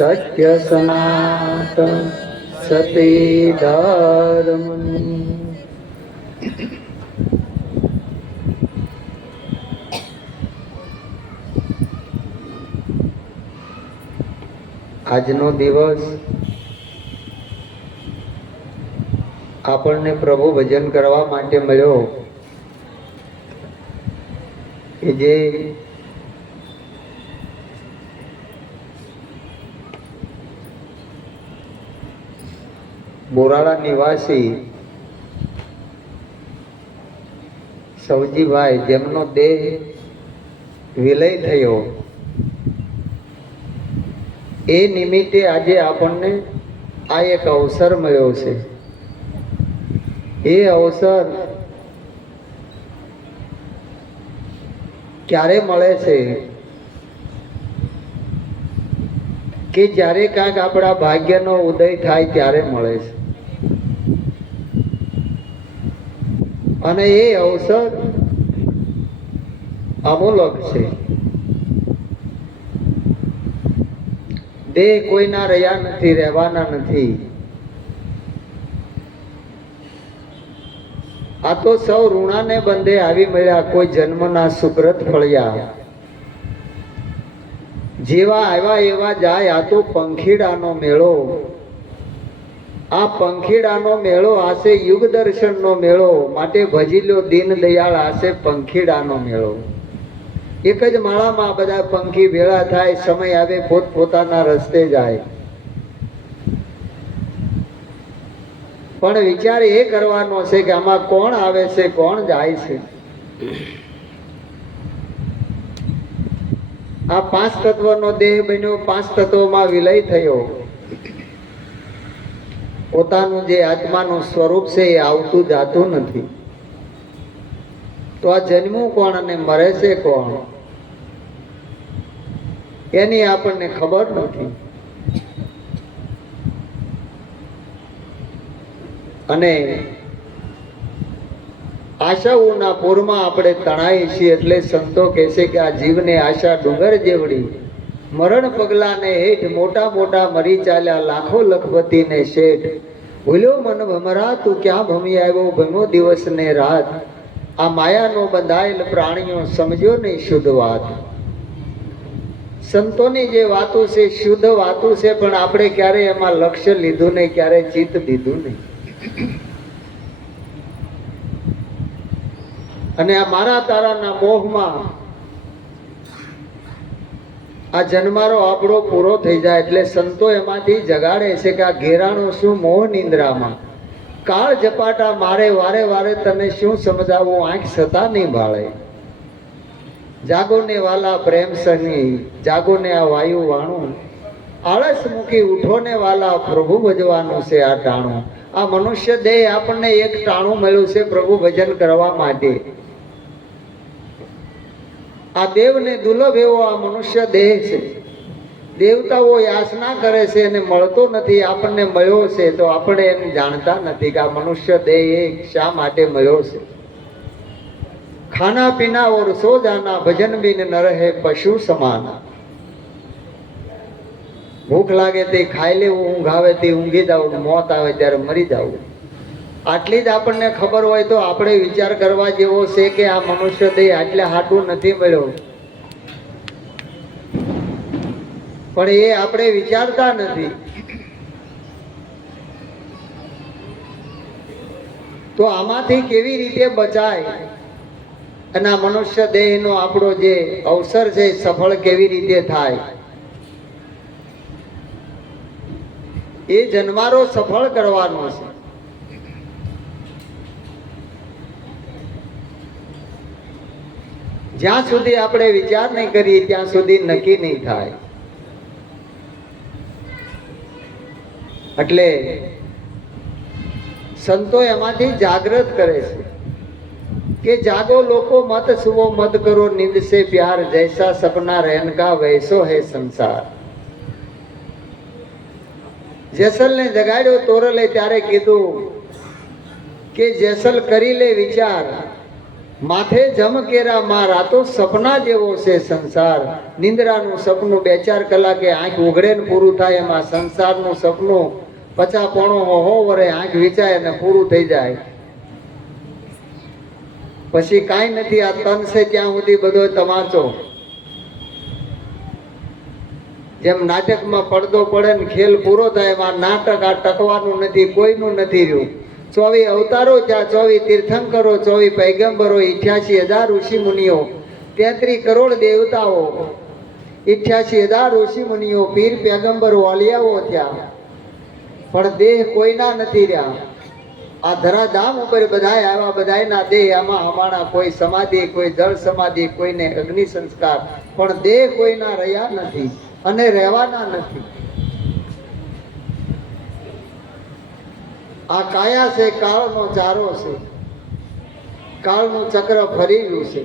સત્ય સનાતન સતી ધર્મ. આજનો દિવસ આપણને પ્રભુ ભજન કરવા માટે મળ્યો કે જે બોરાળા નિવાસી સવજીભાઈ, જેમનો દેહ વિલય થયો, એ નિમિત્તે આજે આપણને આ એક અવસર મળ્યો છે. એ અવસર ક્યારે મળે છે કે જ્યારે કાંઈક આપણા ભાગ્યનો ઉદય થાય ત્યારે મળે છે. અને એ અવસર અમૂલક છે. દેહ કોઈના રહ્યા નથી, રહેવાના નથી. આ તો સૌ ઋણાને બંધે આવી મળ્યા, કોઈ જન્મના સુબ્રત ફળ્યા. જેવા આવ્યા એવા જાય, આ તો પંખીડાનો મેળો. આ પંખીડાનો મેળો આશે યુગ દર્શનનો મેળો. માટે ભજી લ્યો દીન દયાળ, આશે પંખીડાનો મેળો. એક જ માળામાં બધા પંખી ભેળા થાય, સમય આવે પોતપોતાના રસ્તે જાય. પણ વિચાર એ કરવાનો છે કે આમાં કોણ આવે છે, કોણ જાય છે. આ પાંચ તત્વનો દેહ બન્યો, પાંચ તત્વોમાં વિલય થયો. પોતાનું જે આત્માનું સ્વરૂપ છે એ આવતું જાતું નથી. તો આ જન્મવું કોણ અને મરે છે કોણ, એની આપણને ખબર નથી. અને આશાઓના પૂરમાં આપણે તણાઈએ છીએ. એટલે સંતો કહે છે કે આ જીવને આશા ડુંગર જેવડી, મરણ પગલાને હેઠ મોટા મોટા મરી ચાલ્યા લાખો લખપતિને શેઠ. ભૂલ્યો મન ભમરા તું ક્યાં ભમી આવ્યો, ભમ્યો દિવસ ને રાત. આ માયાનો બંધાયેલ પ્રાણીઓ સમજો નહીં શુદ્ધ વાત. સંતોની જે વાતો છે શુદ્ધ વાતો છે, પણ આપણે ક્યારે એમાં લક્ષ્ય લીધું નહીં, ક્યારે ચિત્ત દીધું નહીં. અને આ મારા તારાના મોહમાં આ જન્મારો આપણો પૂરો થઈ જાય. એટલે સંતો એમાંથી જગાડે છે કે આ ઘેરાણો શું મોહ નિંદ્રામાં, કાળ ઝપાટા મારે વારે વારે તને શું સમજાવું, આંખ સતા નહીં ભાળે. જાગો ને વાલા પ્રેમ સની, જાગો ને આ વાયુ વાણું. આળસ મૂકી ઉઠો ને વાલા, પ્રભુ ભજવાનું છે આ ટાણું. આ મનુષ્ય દેહ આપણને એક ટાણું મળ્યું છે પ્રભુ ભજન કરવા માટે. આ દેવને દુર્લભ એવો આ મનુષ્ય દેહ છે. દેવતાઓ યાચના કરે છે અને મળતો નથી. આપણને મળ્યો છે તો આપણે એમ જાણતા નથી કે આ મનુષ્ય દેહ શા માટે મળ્યો છે. ખાના પીના ઓર સો જાના, ભજન બિન ન રહે પશુ સમાના. ભૂખ લાગે તે ખાઈ લેવું, ઊંઘ આવે તે ઊંઘી જવું, મોત આવે ત્યારે મરી જવું. આટલી જ આપણને ખબર હોય તો આપણે વિચાર કરવા જેવો છે કે આ મનુષ્ય દેહ આટલે હાટું નથી મળ્યો. પણ એ આપણે વિચારતા નથી. તો આમાંથી કેવી રીતે બચાય અને આ મનુષ્ય દેહનો આપણો જે અવસર છે સફળ કેવી રીતે થાય, એ જન્મારો સફળ કરવાનો છે. જ્યાં સુધી આપણે વિચાર નહીં કરીએ ત્યાં સુધી નક્કી નહીં થાય. એટલે સંતો એમાંથી જાગૃત કરે છે કે જાગો લોકો મત સુવો મત કરો, નીંદ સે પ્યાર જૈસા સપના રહેન કા વૈસો હૈ સંસાર. જેસલને જગાડ્યો તોરલે ત્યારે કીધું કે જેસલ કરી લે વિચાર, માથે જમ કેરા માં રાતો સપના જેવો છે સંસાર. નિંદ્રાનું સપનું 2-4 કલાકે આંખ ઉઘડે ને પૂરું થાય, એમાં સંસારનું સપનું 50-100 વરે આંખ વિચાય અને પૂરું થઈ જાય. પછી કાંઈ નથી. આ તન છે ત્યાં સુધી બધો તમાચો. જેમ નાટકમાં પડદો પડે ને ખેલ પૂરો થાય, એમાં નાટક આ ટકવાનું નથી, કોઈનું નથી રહ્યું. 24 અવતારો ત્યાં, 24 તીર્થંકરો, 24 પૈગંબરો, 88,000 ઋષિ મુનિઓ, 33 કરોડ દેવતાઓ, 88,000 ઋષિ મુનિઓ, પીર પૈગંબર વાલિયાઓ ત્યાં, પણ દેહ કોઈના નથી રહ્યા. આ ધરાધામ ઉપર બધાય આવ્યા, બધાયના દેહ આમાં હમાણા. કોઈ સમાધિ, કોઈ જળ સમાધિ, કોઈને અગ્નિ સંસ્કાર, પણ દેહ કોઈના રહ્યા નથી અને રહેવાના નથી. આ કાયા છે કાળનો ચારો છે, કાળનું ચક્ર ફરેલું છે.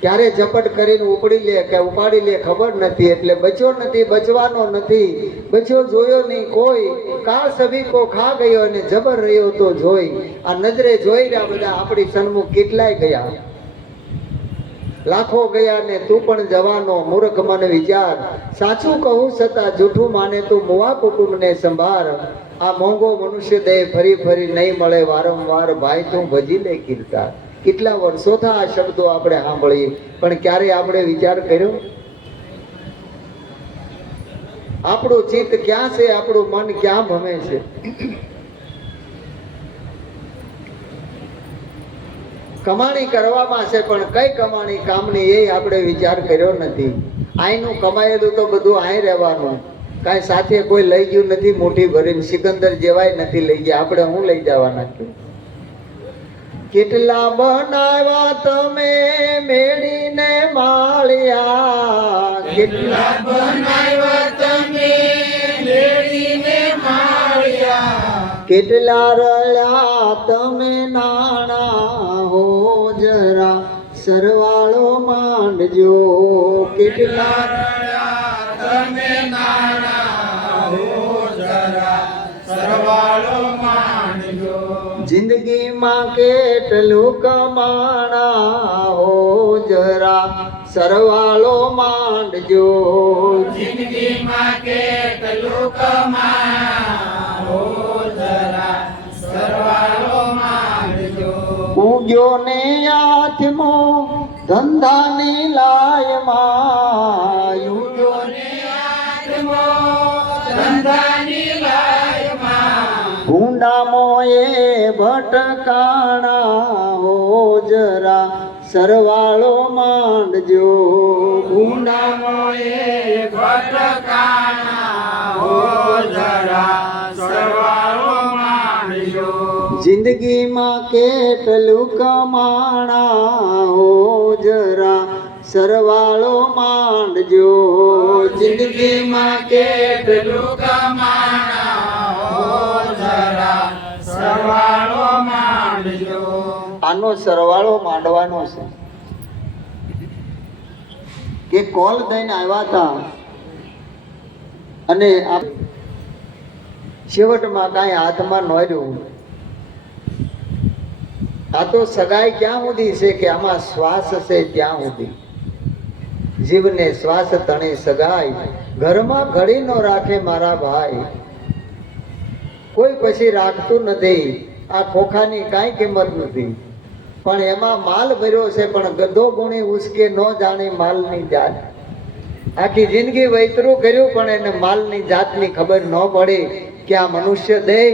ક્યારે ઝપટ કરીને ઉપડી લે કે ઉપાડી લે ખબર નથી. એટલે બચ્યો નથી, બચવાનો નથી, બચ્યો જોયો નહીં કોઈ. કાળ સભી કો ખા ગયો અને જબર રહ્યો તો જોઈ. આ નજરે જોઈ રહ્યા બધા આપણી સન્મુખ કેટલાય ગયા, લાખો ગયા ને તું પણ જવાનો. મૂર્ખ મન વિચાર, સાચું કહું છતાં જૂઠું માને તું. મુવા કુટુંબને સંભાળ. આ મોંઘો મનુષ્ય દેહ ફરી ફરી નહીં મળે વારંવાર. ભાઈ તું ભજી લે કીર્તાર. કેટલા વર્ષોથી આ શબ્દો આપણે સાંભળીએ, પણ ક્યારે આપણે વિચાર કર્યો? આપણું ચિત્ત ક્યાં છે? આપણું મન ક્યાં ભમે છે? કમાણી કરવામાં છે, પણ કઈ કમાણી કામની એ આપણે વિચાર કર્યો નથી. અહીંનું કમાયેલું તો બધું અહીં રહેવાનું. કાંઈ સાથે કોઈ લઈ ગયું નથી મોટી ભરીને. સિકંદર જેવાય નથી લઈ ગયા. આપણે હું લઈ જવાના છું? કેટલા બનાવ્યા તમે મેળીને માળિયા, કેટલા બનાવ્યા તમે મેળીને માળિયા, કેટલા રળ્યા તમે નાણા હો જરા સરવાળો માંડજો. કેટલા રળ્યા તમે નાણા હો જરા સરવાળો માંડજો. જિંદગીમાં કેટલું કમાણા હો જરા સરવાળો માંડજો. જિંદગીમાં કેટલું કમાણા હો જરા સરવાળો માંડજો. ઉગ્યો ને આથમો ધંધાની લાયમાં, ઉગ્યો ને આથમો ધંધાની લાયમાં, ભૂંડા મોએ ભટકાણા હો જરા સરવાળો માંડજો. ભૂંડા મોએ ભટકાણા હો જરા સરવાળો માંડજો. જિંદગીમાં કેટલું કમાણા હો જરા સરવાળો માંડજો. જિંદગીમાં કેટલું કમાણા હો જરા સરવાળો માંડજો. આનો સરવાળો માંડવાનો છે કે કોલ દઈને આવ્યા હતા અને છેવટમાં કાંઈ હાથમાં ન રહ્યું. આ તો સગાઈ ક્યાં સુધી છે કે આમાં શ્વાસ છે ત્યાં સુધી. જીવને શ્વાસ તણે સગાઈ, ઘરમાં ઘડી નો રાખે મારા ભાઈ. કોઈ પછી રાખતું નથી. આ ખોખાની કાંઈ કિંમત નથી, પણ એમાં માલ ભર્યો છે. પણ ગધો ગુણી ઉસકે ન જાણે માલની જાત. આખી જિંદગી વૈતરું કર્યું, પણ એને માલની જાતની ખબર ન પડી કે આ મનુષ્ય દેહ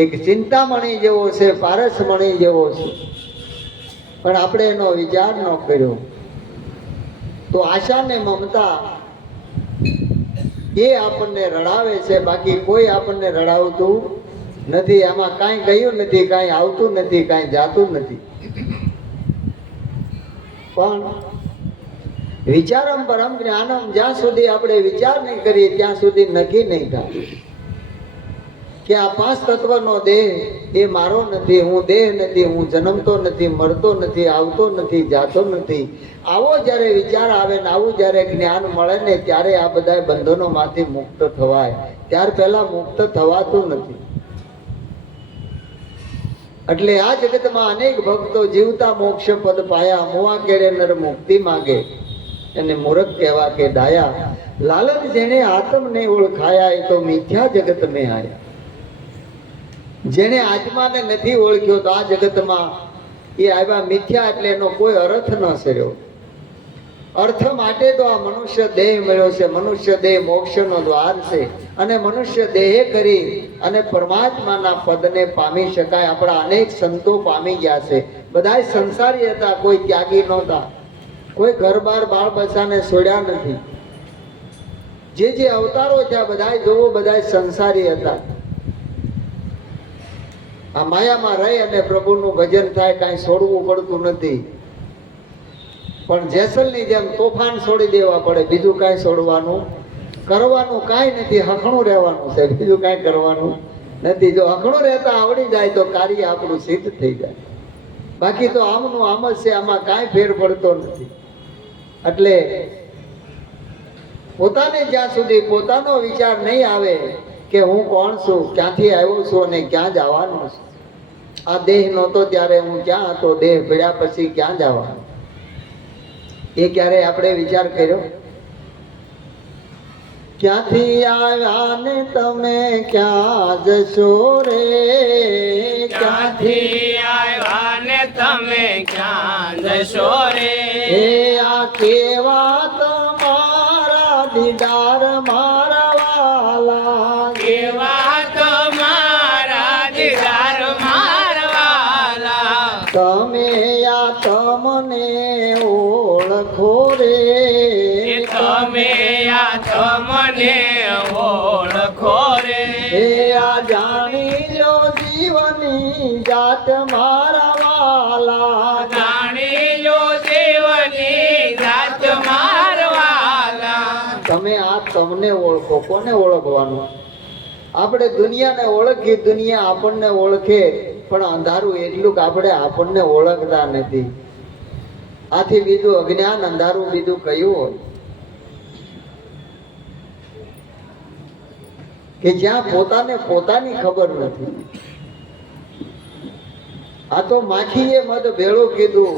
એક ચિંતામણી જેવો છે, પારસમણી જેવો છે. પણ આપણે એનો વિચાર ન કર્યો. તો આશા ને મમતા એ આપણને રડાવે છે, બાકી કોઈ આપણને રડાવતું નથી. આમાં કાંઈ ગયું નથી, કાંઈ આવતું નથી, કાંઈ જાતું નથી. પણ વિચારમ પરમ જ્ઞાનમ, જ્યાં સુધી આપણે વિચાર નહીં કરીએ ત્યાં સુધી નક્કી નહીં થાય કે આ 5 તત્વનો દેહ એ મારો નથી. હું દેહ નથી, હું જન્મતો નથી, મરતો નથી, આવતો નથી, જાતો નથી. આવો જ્યારે વિચાર આવે ને આવું જ્યારે જ્ઞાન મળે ને ત્યારે આ બધા બંધનોમાંથી મુક્ત થવાય. ત્યાર પહેલા મુક્ત થવાતું નથી. એટલે આ જગતમાં અનેક ભક્તો જીવતા મોક્ષ પદ પાયા, મોવા કેળે નર મુક્તિ માગે, એને મૂર્ખ કહેવા કે ડાયા, લાલચ જેને આત્મને ઓળખાયા એ તો મિથ્યા જગત મેં આયા. જેને આત્માને નથી ઓળખ્યો તો આ જગતમાં એ આવ્યા મિથ્યા, એટલે એનો કોઈ અર્થ ન સર્યો. અર્થ માટે તો આ મનુષ્ય દેહ મળ્યો છે. મનુષ્ય દેહ મોક્ષનો દ્વાર છે, અને મનુષ્ય દેહ કરી અને પરમાત્માના પદને પામી શકાય. આપણા અનેક સંતો પામી ગયા છે. બધા સંસારી હતા, કોઈ ત્યાગી નહોતા, કોઈ ઘર બાર બાળ બચ્ચાને છોડ્યા નથી. જે અવતારો થયા બધા જોવો, બધા સંસારી હતા. આ માયામાં રહી અને પ્રભુનું ભજન થાય, કાંઈ છોડવું પડતું નથી. પણ જેસલની જેમ તોફાન છોડી દેવા પડે, બીજું કાંઈ છોડવાનું કરવાનું કાંઈ નથી. હખણું રહેવાનું છે, બીજું કાંઈ કરવાનું નથી. જો હખણું રહેતા આવડી જાય તો કાર્ય આપણું સિદ્ધ થઈ જાય. બાકી તો આમનું આમ જ છે, આમાં કાંઈ ફેર પડતો નથી. એટલે પોતાને જ્યાં સુધી પોતાનો વિચાર નહીં આવે કે હું કોણ છું, ક્યાંથી આવ્યો છું અને ક્યાં જવાનો છું. આ દેહ નહોતો ત્યારે હું ક્યાં હતો, દેહ ભળ્યા પછી ક્યાં જવાનો, એ ક્યારે આપણે વિચાર કર્યો? ક્યાંથી આવ્યા ને તમે ક્યાં જશો રે, ક્યાંથી આવ્યા ને તમે ક્યાં જશો રે. એ આ કેવા તમારા દીદાર મારા વાલા, કેવા તમારા દીદાર મારવાલા. તમે આ તમને ઓળખો રે, તમે આ તમને ઓળખો રે. એ આ જાણી લો જીવની જાત મારા વાલા, જાણી લો જીવની જાત મારવાલા. તમે આ તમને ઓળખો. કોને ઓળખવાનું? આપણે દુનિયાને ઓળખી, દુનિયા આપણને ઓળખે, પણ અંધારું એટલું કે આપણે આપણને ઓળખતા નથી. આથી બીજું અજ્ઞાન, અંધારું બીજું કયું હોય કે જ્યાં પોતાને પોતાની ખબર નથી. આ તો માખીએ મધ ભેળું કીધું,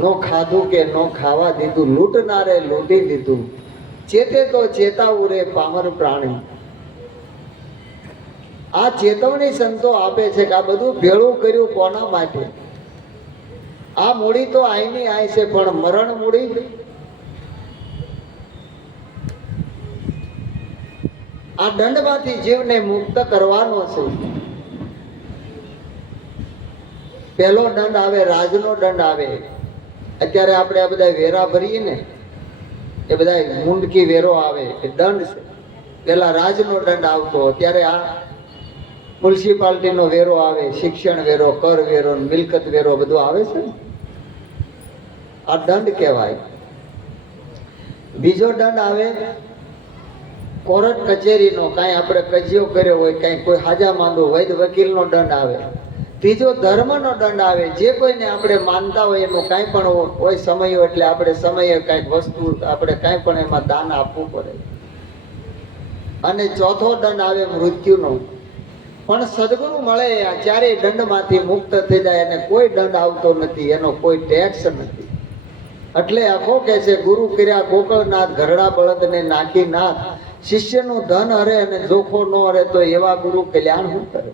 નો ખાધું કે નો ખાવા દીધું, લૂંટનારે લૂંટી લીધું, ચેતે તો ચેતાવું રે પામર પ્રાણી. આ ચેતવણી સંતો આપે છે કે આ બધું ભેળું કર્યું કોના માટે? આ મૂડી તો આઈની આય છે, પણ મરણ મૂડી આ દંડમાંથી જીવને મુક્ત કરવાનો છે. પહેલો દંડ આવે, રાજનો દંડ આવે. અત્યારે આપણે આ બધા વેરા ભરીએ ને, એ બધા મુંડકી વેરો આવે, એ દંડ છે. પેલા રાજનો દંડ આવતો, અત્યારે આ મ્યુનિસિપાલિટીનો વેરો આવે, શિક્ષણ વેરો, કર વેરો, મિલકત વેરો બધું આવે છે. આ દંડ કહેવાય. બીજો દંડ આવે કોર્ટ કચેરીનો, કાંઈ આપણે કજિયો કર્યો હોય, કાંઈ કોઈ હાજા માંદો વૈદ વકીલનો દંડ આવે. ત્રીજો ધર્મનો દંડ આવે. જે કોઈને આપણે માનતા હોય એનું કાંઈ પણ હોય સમય, એટલે આપણે સમયે કાંઈક વસ્તુ આપણે કાંઈ પણ એમાં દાન આપવું પડે. અને ચોથો દંડ આવે મૃત્યુનો. પણ સદગુરુ મળે આ ચારેય દંડમાંથી મુક્ત થઈ જાય, અને કોઈ દંડ આવતો નથી, એનો કોઈ ટેક્સ નથી. એટલે આખો કહે છે, ગુરુ કર્યા ગોકળનાથ, ઘરડા બળદને નાખી નાથ, શિષ્યનું ધન હરે અને જોખો ન હરે, તો એવા ગુરુ કલ્યાણ શું કરે?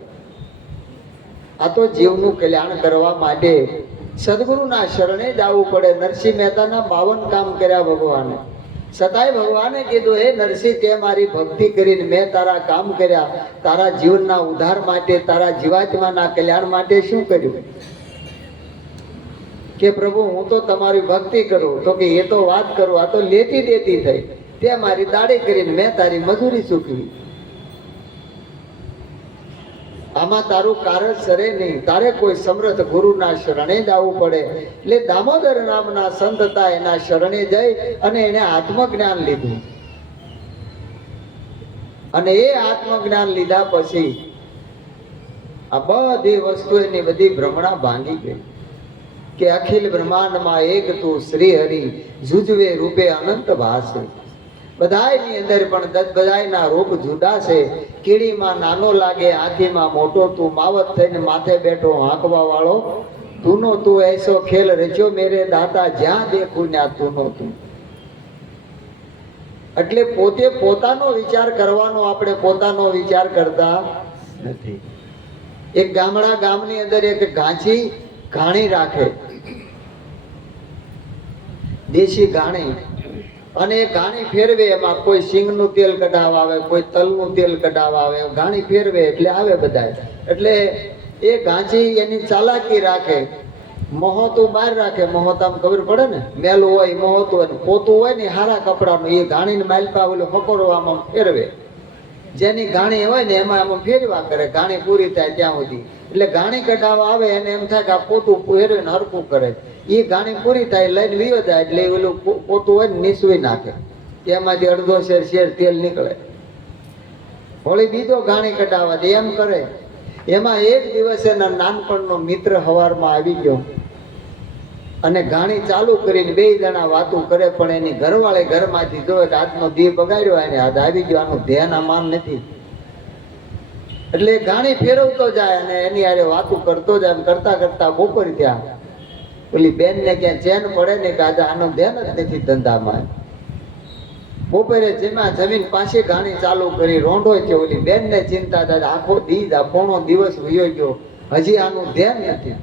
આ તો જીવનું કલ્યાણ કરવા માટે સદગુરુના શરણે જ આવવું પડે. નરસિંહ મહેતાના 52 કામ કર્યા ભગવાને, છતાંય ભગવાને કીધું, હે નરસિંહ, તે મારી ભક્તિ કરીને મેં તારા કામ કર્યા, તારા જીવનના ઉદ્ધાર માટે, તારા જીવાત્માના કલ્યાણ માટે શું કર્યું? કે પ્રભુ, હું તો તમારી ભક્તિ કરું. તો કે એ તો વાત કરું, આ તો લેતી દેતી થઈ. તે મારી દાડી કરીને મેં તારી મજૂરી ચૂકવી. આમાં તારું કારણ સરે નહીં. તારે કોઈ સમર્થ ગુરુના શરણે જ આવવું પડે. એટલે દામોદર નામના સંત હતા, એના શરણે જઈ અને એને આત્મજ્ઞાન લીધું. અને એ આત્મજ્ઞાન લીધા પછી આ બધી વસ્તુ એની બધી ભ્રમણા ભાંગી ગઈ કે અખિલ બ્રહ્માંડમાં એક તું શ્રી હરિ, જુજવે રૂપે અનંત ભાસે. બધાયની અંદર પણ બધાયના રૂપ જુદા છે. કીડીમાં નાનો લાગે, હાથીમાં મોટો તું, માવત થઈને માથે બેઠો હાંકવા વાળો તુંનો તું, એસો ખેલ રચ્યો મેરે દાતા, જ્યાં દેખું ત્યાં તુંનો તું. એટલે પોતે પોતાનો વિચાર કરવાનો, આપણે પોતાનો વિચાર કરતા નથી. એક ગામની અંદર એક ઘાંચી ઘાણી રાખે, દેશી ઘાણી, અને એ ઘાણી ફેરવે, એમાં કોઈ સિંગનું તેલ કઢાવ આવે, કોઈ તલનું તેલ કઢાવ આવે, ઘાણી ફેરવે એટલે આવે બધા. એટલે એ ઘાંચી એની ચાલાકી રાખે, મોહોતું બહાર રાખે. મોહોતામાં ખબર પડે ને, મેલું હોય મોહોતું હોય, પોતું હોય ને હારા કપડાનું, એ ઘાણીને માલપા ઓલું હકોરવામાં ફેરવે. જેની ઘાણી હોય ને એમાં આમાં ફેરવા કરે, ઘાણી પૂરી થાય ત્યાં સુધી. એટલે ઘાણી કઢાવા આવે એને એમ થાય કે આ પોતું ફેરવીને હરકું કરે. એ ઘાણી પૂરી થાય લઈને વિયો જાય એટલે ઓલું પોતું હોય ને નીસવી નાખે, એમાંથી અડધો શેર તેલ નીકળે. વળી બીજો ઘાણી કઢાવા દે, એમ કરે. એમાં એક દિવસ એના નાનપણનો મિત્ર હવારમાં આવી ગયો અને ઘાણી ચાલુ કરીને બે જણા વાતું કરે, પણ એની ઘરવાળે ઘરમાંથી જોવે કે આજનો દી બગાડ્યો, એને હાથ આવી ગયો, આનું ધ્યાન આમાં નથી. એટલે ઘાણી ફેરવતો જાય અને એની હારે વાતું કરતો જાય. કરતા કરતા બપોર ત્યાં ઓલી બેન ને ક્યાં ચેન પડે ને કે આજે આનું ધ્યાન જ નથી ધંધામાં. બપોરે જમીન પાછી ઘાણી ચાલુ કરી, રોંઢો છે. ઓલી બેન ને ચિંતા થાય, આખો દી પોણો દિવસ વયો ગયો, હજી આનું ધ્યાન નથી.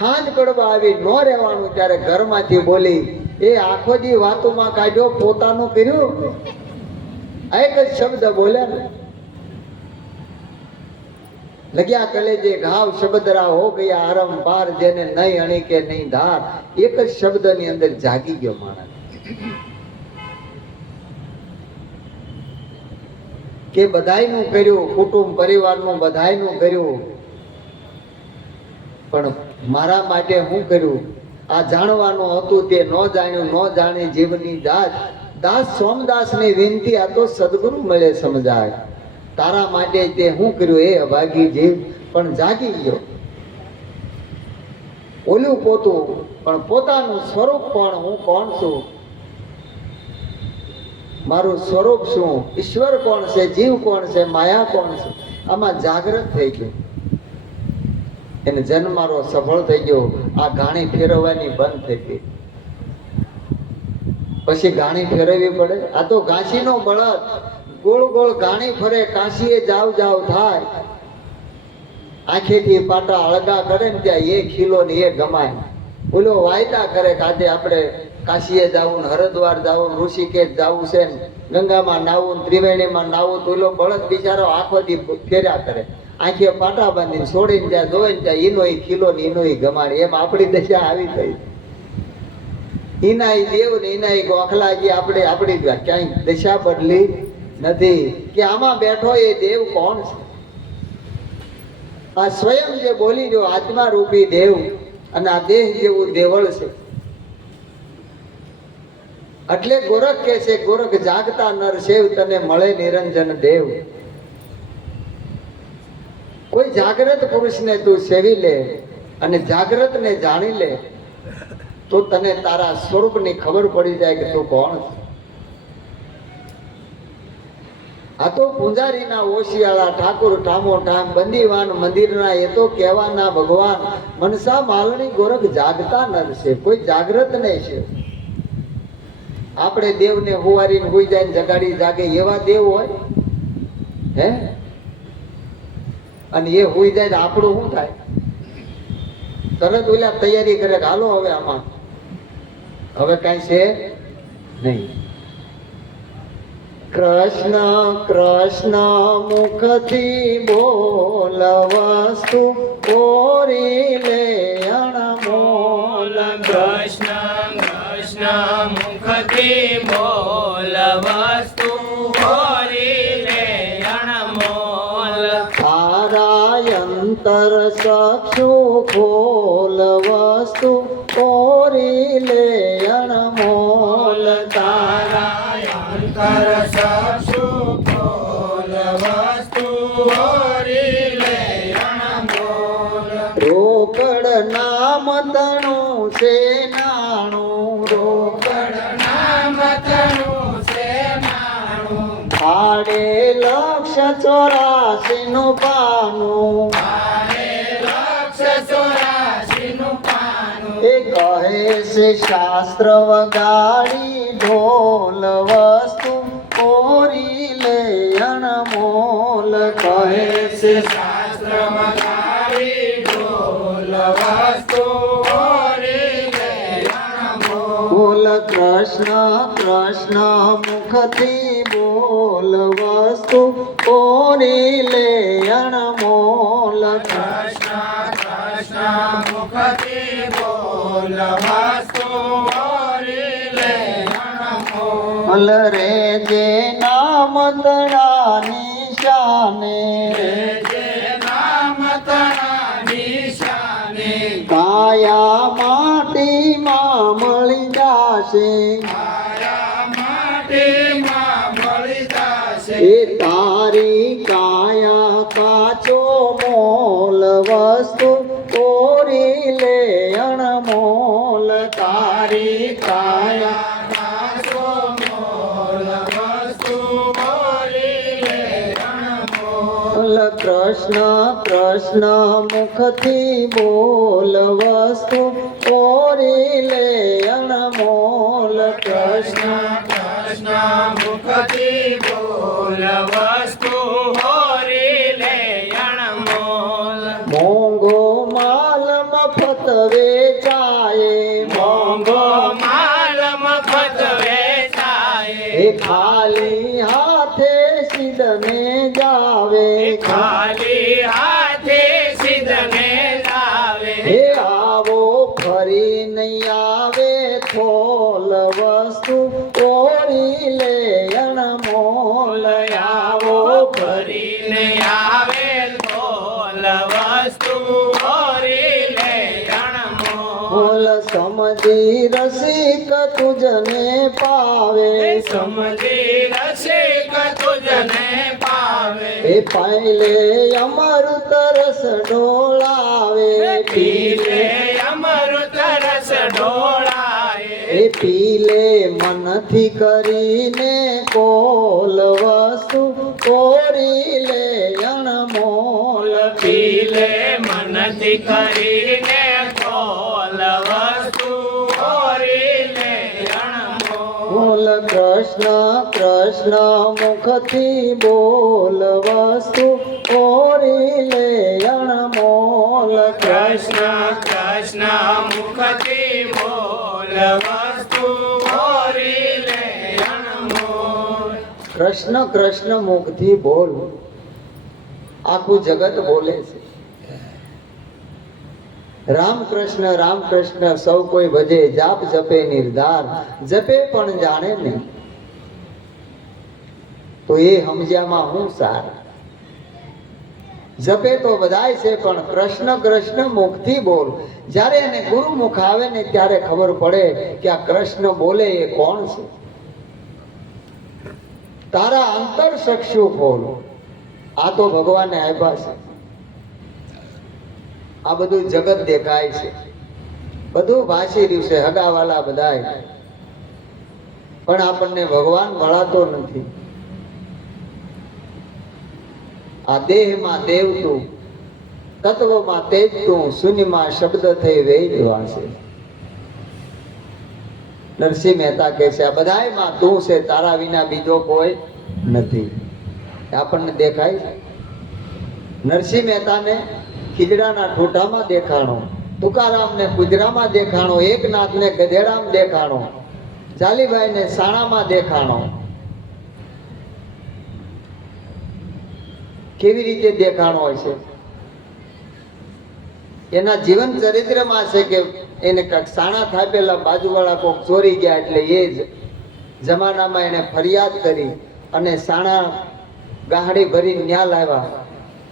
હાંજ પડવા આવી, ન રહેવાનું, ત્યારે ઘરમાંથી બોલી, એ આખો દી વાતોમાં કાઢ્યો, પોતાનું કર્યું. એક જ શબ્દ બોલ્યા ને, લગ્યા કલેજે ઘાવ શબ્દરા હો ગયા આરમ પાર, જેને નહીં અણી કે નહીં ધાર. એક જ શબ્દ ની અંદર જાગી ગયો માણસ કે બધાયનું કર્યું, કુટુંબ પરિવારનું બધાયનું કર્યું, પણ મારા માટે હું કર્યું? આ જાણવાનું હતું તે ન જાણ્યું, ન જાણી જીવની દાસ. દાસ સોમદાસની વિનંતી, આ તો સદગુરુ મળે સમજાય. તારા માટે તે હું કર્યું એ અભાગી જીવ પણ જાગી ગયો. ઓલું પોતું પણ પોતાનું સ્વરૂપ પણ, હું કોણ છું, મારું સ્વરૂપ શું, ઈશ્વર કોણ છે, જીવ કોણ છે, માયા કોણ છે, આમાં જાગૃત થઈ ગયું. એને જન્મ મારો સફળ થઈ ગયો. આ ઘાણી ફેરવવાની બંધ થઈ ગઈ. પછી ઘાણી ફેરવવી પડે. આ તો ઘાસીનો બળદ ગોળ ગોળ ઘાણી ફરે, કાશીએ જાવ જાવ થાય. આંખેથી પાટા અળગા કરે ને ત્યાં એ ખીલો ને એ ગમાય. ઓલો વાયદા કરે કે આજે આપણે કાશીએ જાવું, હરિદ્વાર જાવું, ઋષિકેશ જાવું છે, ગંગામાં નાવું, ત્રિવેણીમાં નાવું. તો ઓલો બળદ બિચારો આખો દી ફેર્યા કરે, આંખે પાટા બાંધીને છોડીને ત્યાં જોવે ને ત્યાં ઈનો ખીલો ને ઈનો ગમાડે. એમ આપણી દશા આવી થઈ. ઈના દેવ ને ઈના ગોખલાજી, આપણે આપણી ક્યાંય દશા બદલી નથી. કે આમાં બેઠો એ દેવ કોણ છે? આ સ્વયં જે બોલી રહ્યો આત્મા રૂપી દેવ, અને આ દેહ જેવું દેવળ છે. એટલે ગોરખ કે છે, ગોરખ જાગતા નર સેવ, તને મળે નિરંજન દેવ. કોઈ જાગ્રત પુરુષને તું સેવી લે અને જાગ્રત ને જાણી લે, તો તને તારા સ્વરૂપની ખબર પડી જાય કે તું કોણ છે. આ તો પૂંજારીના ઓશિયાળા, ઠાકુર ઠામો ઠામ, બંદીવાન મંદિરના, એ તો કહેવાના ભગવાન. મનસા માલણી ગોરખ જાગતા નર છે, કોઈ જાગ્રત નહીં છે. આપણે દેવને હુવારીને હુઈ જાય જગાડી જાગે એવા દેવ હોય હે? અને એ હુઈ જાય આપણું શું થાય? તરત ઓલા તૈયારી કરે, હાલો હવે આમાં હવે કઈ છે નહીં. કૃષ્ણ કૃષ્ણ મુખથી બોલ, વસ્તુ ઓરી લે અણમોલ. કૃષ્ણ કૃષ્ણ મુખથી બોલ, વસ્તુ ઓરી લે અણમોલ. તારા અંતર ચક્ષુ ખોલ, વસ્તુ ઓરી લે અણમોલ. તારા અંતર ચક્ષુ ખોલ, વસ્તુ ઓરી લે અણમોલ. રોકડ નામ તણું છે નાણું, રોકડ નામ તણું છે નાણું. ચોરાશી નું પાનું એ કહે છે શાસ્ત્ર વગાડી ઢોલ વસ્તુ કોરી લે અણમોલ કહે છે બોલ કૃષ્ણ કૃષ્ણ મુખથી બોલ વસ્તુ કોરી લે અણમોલ અલ રે જે નામ તણા નિશાને કાયા માટીમાં મળી જાશે એ તારી કાયા કાચો મોલ વસ્તુ કોરી લે અણમોલ તારી કાયા કૃષ્ણ કૃષ્ણ મુખથી બોલ વસ્તુ કોરી લે અણમોલ કૃષ્ણ મોંઘો માલ મફત વેચાય એ ખાલી હાથે સિદ્ધને જાવે હે આવો ફરી નહીં આવે થોલ વસ્તુ કોરી લે અણમોલ આવો ફરી બોલ સમજી રસિક તુજને પાવે એ પાયલે અમૃત રસ ઢોળાવે એ પીલે મનથી કરીને કોલ વસ્તુ કોરી લે અણમોલ કરીને કોલ વસ્તુ બોલ કૃષ્ણ કૃષ્ણ મુખથી બોલ વસ્તુ કોરી લે અણમોલ કૃષ્ણ મુખથી બોલ વસ્તુ કૃષ્ણ કૃષ્ણ મુખથી બોલ આખું જગત બોલે છે રામ કૃષ્ણ સૌ કોઈ ભજે જાપ જપે નિર્ધાર જપે પણ જાણે નહીં તો એ સમજ્યામાં હું સાર જપે તો બધાય છે પણ કૃષ્ણ કૃષ્ણ મુખથી બોલ જ્યારે એને ગુરુ મુખ આવે ને ત્યારે ખબર પડે કે આ કૃષ્ણ બોલે એ કોણ છે તારા અંતર ચક્ષુ ખોલ આ તો ભગવાને આપ્યા છે આ બધું જગત દેખાય છે બધું ભાસી રહ્યું છે હગાવાલા બધાય પણ આપણને ભગવાન વળાતો નથી આ દેહમાં દેવ તું તત્વમાં તેજ તું શૂન્યમાં શબ્દ થઈ વેદવા છે નરસિંહ મહેતા કહે છે આ બધાયમાં તું છે તારા વિના બીજો કોઈ નથી આપણને દેખાય છે નરસિંહ મહેતાને ખીજડાના ઠોઠામાં દેખાણો તુકારામને કુજરામાં દેખાણો એકનાથને ગધેડામાં દેખાણો જાલીભાઈને સાણામાં દેખાણો કેવી રીતે દેખાણો હોય છે એના જીવન ચરિત્રમાં છે કે એને સાણા થાપેલા બાજુવાળા કોક ચોરી ગયા એટલે એ જ જમાનામાં એને ફરિયાદ કરી અને સાણા ગાહડી ભરી ન્યા લાવ્યા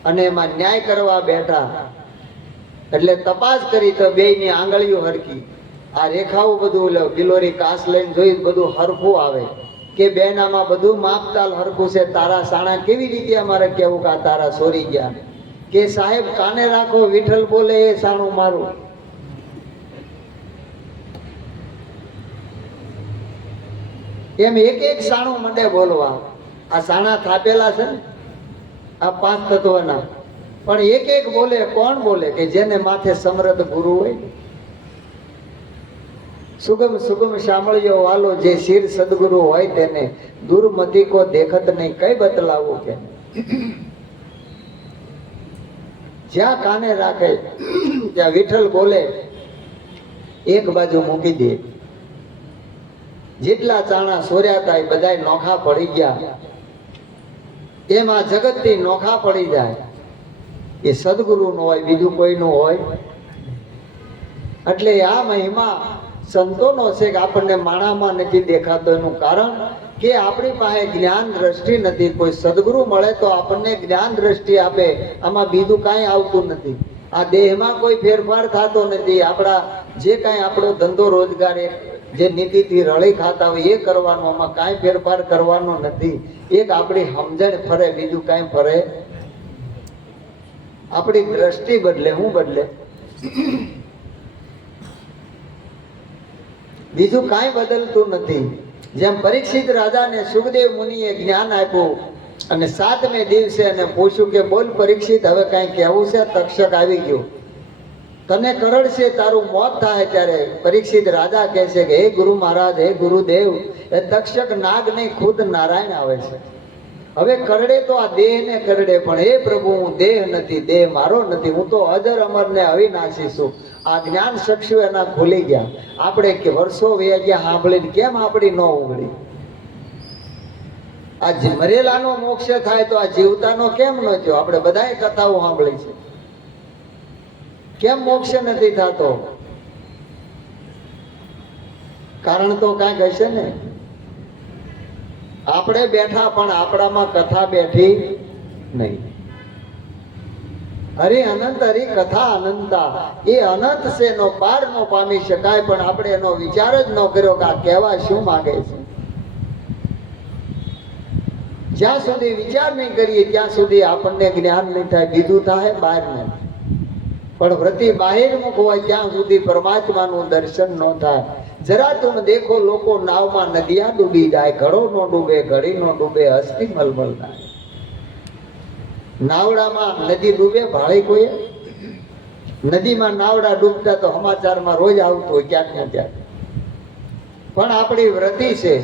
અને એમાં ન્યાય કરવા બેઠા એટલે તપાસ કરી તો બેયની આંગળીઓ હરકી આ રેખાઓ બધું ગિલોરી કાસ લઈને જોઈ બધું હરખું આવે કે બેનામાં બધું માપતાલ હરખું છે તારા સાણા કેવી રીતે અમારે કેવું કે આ તારા સોરી ગયા કે સાહેબ કાને રાખો વિઠ્ઠલ બોલે એ સાણું મારું એમ એક એક સાણું મંડે બોલવા આ સાણા થાપેલા છે ને આ પાંચ તત્વના, પણ એક એક બોલે. કોણ બોલે? કે જેને માથે સમૃદ્ધ ગુરુ હોય. સુગમ સુગમ સાંભળ્યો વાલો, જે શિર સદગુરુ હોય તેને દુર્મતિ કો દેખત નહીં. કઈ બતલાવું કે જ્યાં કાને રાખે ત્યાં વિઠ્ઠલ બોલે એક બાજુ મૂકી દે. જેટલા ચાણા સોર્યા હતા એ બધાય નોખા પડી ગયા. એમાં જગતથી નોખા પડી જાય એ સદગુરુનું હોય, બીજું કોઈનું હોય. એટલે આ મહિમા સંતોનો છે કે આપણને માણામાં નથી દેખાતો. એનું કારણ કે આપણી પાસે જ્ઞાન દ્રષ્ટિ નથી. કોઈ સદગુરુ મળે તો આપણને જ્ઞાન દ્રષ્ટિ આપે. આમાં બીજું કાંઈ આવતું નથી. આ દેહમાં કોઈ ફેરફાર થતો નથી. આપણા જે કાંઈ આપણો ધંધો રોજગાર જે નીતિથી રળી ખાતા હોય એ કરવાનો, આમાં કાંઈ ફેરફાર કરવાનો નથી. એક આપણી સમજણ ફરે, બીજું કાંઈ ફરે. આપણી દ્રષ્ટિ બદલે. હું બદલે? બીજું કાંઈ બદલતું નથી. જેમ પરીક્ષિત રાજાને સુખદેવ મુનિએ જ્ઞાન આપ્યું અને 7મે દિવસે એને પૂછ્યું કે બોલ પરીક્ષિત, હવે કાંઈ કહેવું છે? તક્ષક આવી ગયો, તને કરડશે, તારું મોત થાય. ત્યારે પરીક્ષિત રાજા કહે છે કે હે ગુરુ મહારાજ, હે ગુરુદેવ, એ તક્ષક નાગ નહીં, ખુદ નારાયણ આવે છે. હવે કરડે તો આ દેહને કરડે, પણ હે પ્રભુ, હું દેહ નથી, દેહ મારો નથી, હું તો અજર અમર ને અવિનાશી છું. આ જ્ઞાન ચક્ષુ એના ખુલી ગયા. આપણે કે વર્ષો વયા ગયા સાંભળીને કેમ આપણી ન ઉગડી? આ મરેલાનો મોક્ષ થાય તો આ જીવતાનો કેમ ન થયો? આપણે બધાએ કથાઓ સાંભળી છે. કેમ મોક્ષ નથી થતો? કારણ તો કાંઈક હશે ને. આપણે બેઠા પણ આપણામાં કથા બેઠી નહીં. હરિ અનંત, હરિ કથા અનંતા. એ અનંત છે, નો પાર નો પામી શકાય. પણ આપણે એનો વિચાર જ ન કર્યો કે આ કહેવા શું માંગે છે. જ્યાં સુધી વિચાર નહીં કરીએ ત્યાં સુધી આપણને જ્ઞાન નહીં થાય. બીજું થાય બહાર નહીં. પણ વૃત્તિ બાહિર્મુખ હોય ત્યાં સુધી પરમાત્માનું દર્શન ન થાય. જરા તુમ દેખો લોકો નાવમાં નદિયા ડૂબી જાય, ઘડો નો ડૂબે, ઘડી નો ડૂબે, હસ્તી મલમલ થાય. નાવડામાં નદી ડૂબે ભાળી કોઈ? નદીમાં નાવડા ડૂબતા તો સમાચારમાં રોજ આવતું હોય ક્યાંક ને ક્યાંક. પણ આપણી વૃત્તિ છે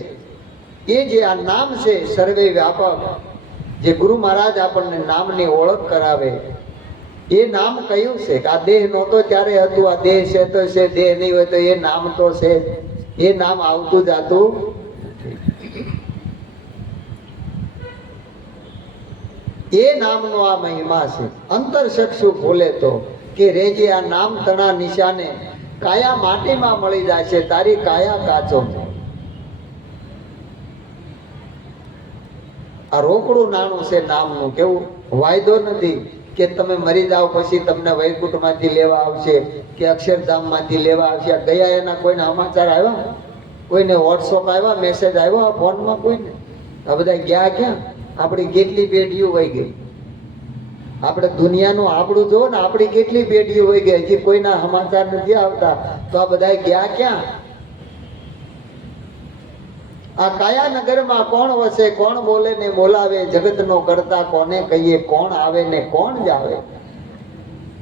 એ જે આ નામ છે સર્વે વ્યાપક, જે ગુરુ મહારાજ આપણને નામની ઓળખ કરાવે, એ નામ કયું છે? કે આ દેહ નહોતો ત્યારે હતું, આ દેહ છે તો છે, દેહ નહીં હોય તો એ નામ તો છે. એ નામ આવતું જાતું. એ નામનો આ મહિમા છે. અંતર ચક્ષુ ખોલે તો કે રેજે આ નામ તણા નિશાને, કાયા માટીમાં મળી જાય છે, તારી કાયા કાચો. આ રોકડું નાણું છે નામનું. કેવું? વાયદો નથી કે તમે મરી જાઓ પછી તમને વૈકુંઠ માંથી લેવા આવશે કે અક્ષરધામ માંથી લેવા આવશે. ગયા એના કોઈને સમાચાર આવ્યા? કોઈને વોટ્સઅપ આવ્યા, મેસેજ આવ્યો આ ફોનમાં? કોઈને? આ બધા ગયા ક્યાં? આપણી કેટલી પેઢીઓ વહી ગઈ. આપણે દુનિયાનું આપણું જોવો ને, આપણી કેટલી પેઢીઓ વહી ગઈ, હજી કોઈના સમાચાર નથી આવતા. તો આ બધા ગયા ક્યાં? આ કાયાનગરમાં કોણ વસે, કોણ બોલે ને બોલાવે, જગતનો કરતા કોને કહીએ, કોણ આવે ને કોણ જાવે?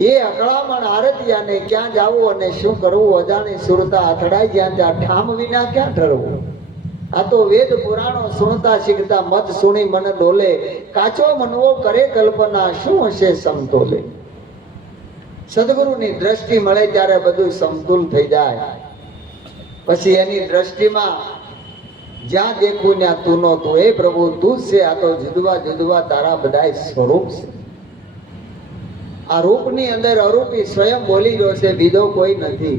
એ અકળામણ આરતિયાને ક્યાં જાવું અને શું કરવું? અજાણી સુરતા અથડાય જ્યાં ત્યાં, ઠામ વિના ક્યાં ઠરવું? આ તો વેદ પુરાણો સુણતા શીખતા મત સુણી મન ડોલે, કાચો મનવો કરે કલ્પના, શું હશે સમતોલે? સદગુરુની દ્રષ્ટિ મળે ત્યારે બધું સમતુલ થઈ જાય. પછી એની દ્રષ્ટિમાં જ્યાં દેખું ત્યાં તું નો તું. હે પ્રભુ, તું જ છે. આ તો જુદવા જુદવા તારા બધા સ્વરૂપ છે. આ રૂપની અંદર અરૂપી સ્વયં બોલી રહ્યો છે, બીજો કોઈ નથી.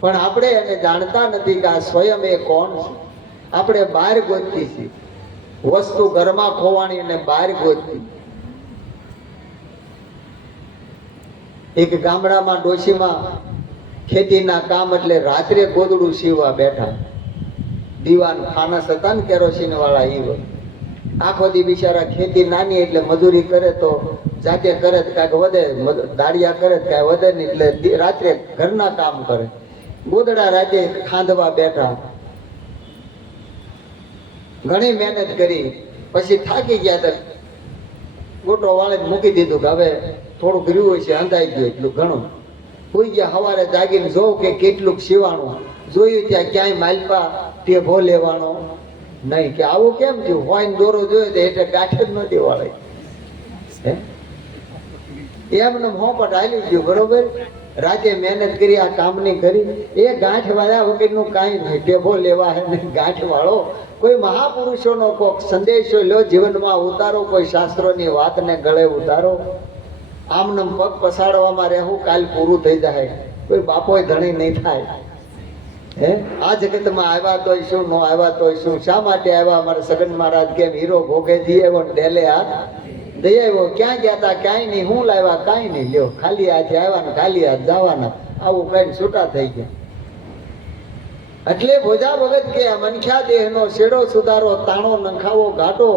પણ આપણે એને જાણતા નથી કે આ સ્વયં એ કોણ છે. આપણે બહાર ગોતતી છીએ વસ્તુ, ઘરમાં ખોવાણી અને બહાર ગોતતી. એક ગામડામાં ડોશીમાં ખેતીના કામ એટલે રાત્રે ગોદડું સીવવા બેઠા. દીવાન ખાનસ હતા ને કેરોસીન વાળા, ઈ આખો દી બિચારા ખેતી નાની એટલે મજૂરી કરે તો જાતે કરે તો કાંઈક વધે, દાડિયા કરે તો કાંઈ વધે નહીં, એટલે રાત્રે ઘરના કામ કરે. ગોદડા રાતે ખાંધવા બેઠા. ઘણી મહેનત કરી પછી થાકી ગયા. તો ગોટો વાળીને મૂકી દીધું કે હવે થોડુંક રહ્યું છે, અંધાઈ ગયું એટલું ઘણું. સુઈ ગયા, સવારે જાગીને જોઉં કે કેટલુંક સીવાણું. જોયું ત્યાં ક્યાંય માલપા ટેભો લેવાનો નહીં. કે આવું કેમ થયું? હોય ને દોરો જોયો તો એટલે ગાંઠ જ નહોતી વાળે. એમને મોપટ હાલી ગયું. બરોબર, રાતે મહેનત કરી, આ કામની કરી, એ ગાંઠ વાળા વગરનું કાંઈ નહીં. ટેભો લેવા હે નહીં, ગાંઠ વાળો. કોઈ મહાપુરુષોનો કોક સંદેશો લ્યો, જીવનમાં ઉતારો, કોઈ શાસ્ત્રોની વાતને ગળે ઉતારો. આમને પગ પસાડવામાં રહેવું, કાલ પૂરું થઈ જાય. કોઈ બાપોય ધણી નહીં થાય. આ જગતમાં આવ્યા તોય શું, ન આવ્યા તોય શું, શા માટે આવ્યા? અમારા સગન મહારાજ કેમ હીરો ભોગે જઈએ ડેલે હાથ દઈ આવ્યો. ક્યાં ગયા હતા? ક્યાંય નહીં. હું લાવ્યા? કાંઈ નહીં. લ્યો, ખાલી હાથે આવ્યા ને ખાલી હાથ જવાના. આવું કઈ છૂટા થઈ ગયા. એટલે ભોજા ભગત કે મનખ્યા દેહનો શેડો સુધારો, તાણો નંખાવો ઘાટો.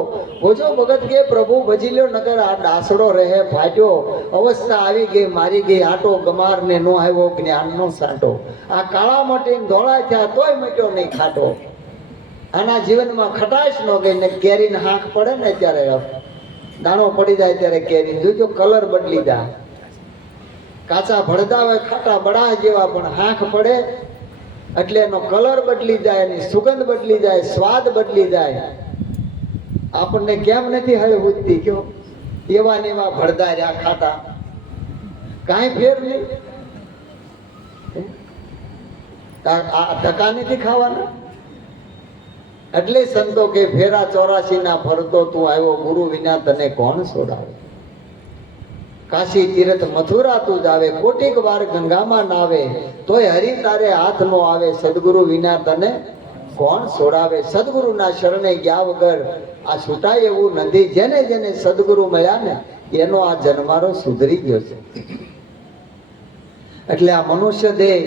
ભોજો ભગત કે પ્રભુ ભજી લ્યો, નગર આ ડાસડો રહે ફાટ્યો. અવસ્થા આવી ગઈ, મારી ગઈ આટો, ગમાર ને નો આવ્યો જ્ઞાનનો સાંટો. આ કાળા મટીને ધોળા થયા તોય મટ્યો નહીં ખાટો. આના જીવનમાં ખટાશ ન ગઈ ને કેરીને હાંક પડે ને ત્યારે દાણો પડી જાય ત્યારે કેરી જોજો કલર બદલી જાય. કાચા ભળદા હોય ખાટા બડા જેવા, પણ હાંક પડે એટલે એનો કલર બદલી જાય, એની સુગંધ બદલી જાય, સ્વાદ બદલી જાય. આપણને કેમ નથી હવે બુદ્ધિ કયો? એવા ને એવા ભળદા રહ્યા ખાટા, કાંઈ ફેર નહીં. આ ધક્કા નથી ખાવાના. એટલે સંતો કે ફેરા 84 ના ફરતો તું આવ્યો, ગુરુ વિના તને કોણ છોડાવે? કાશી તીર્થ મથુરા તું જાવે, કોટીક વાર ગંગામાં નાવે, તોય હરી તારે હાથ નો આવે. સદગુરુ વિના તને કોણ છોડાવે? સદગુરુના શરણે ગયા વગર આ છૂટાય એવું નથી. જેને જેને સદગુરુ મળ્યા ને એનો આ જન્મારો સુધરી ગયો છે. એટલે આ મનુષ્ય દેહ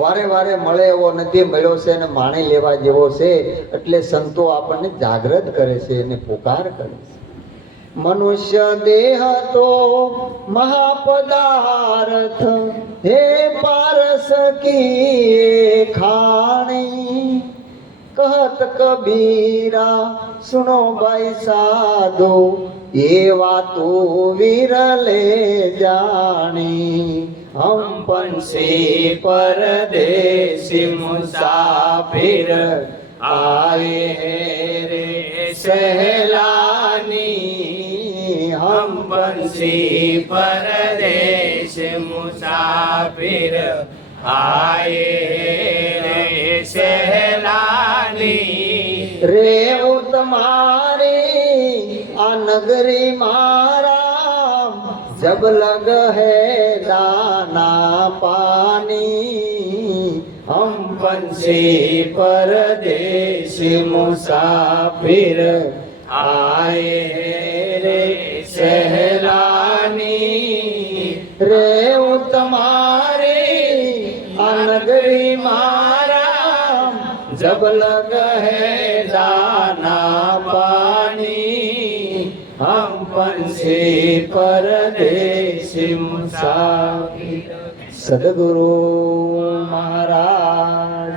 વારે વારે મળે એવો નથી, મળ્યો છે અને માણી લેવા જેવો છે. એટલે સંતો આપણને જાગૃત કરે છે, એને પુકાર કરે છે. મનુષ્ય દેહ તો મહાપદાર્થ, હે પારસ કી ખાણી. કહત કબીરા સુનો ભાઈ સાધુ, એ વાતો વિરલે જાણી. હમ પંછી પરદેશી મુસાફિર, આए રે સહેલાની. હમ પંછી પરદેશ મુસાફિર, આए રે સહેલાની. રેવું તમારી આ નગરી મારા, જબ લગ હે દાના પાની. હમ પંછી પરદેશી મુસાફિર, આए રે સહેલાની. રેવું તમારી આ નગરી મારા, जब लग है दाना पानी, हम पंछी परदेसी मुसाफिर. સદગુરુ મહારાજ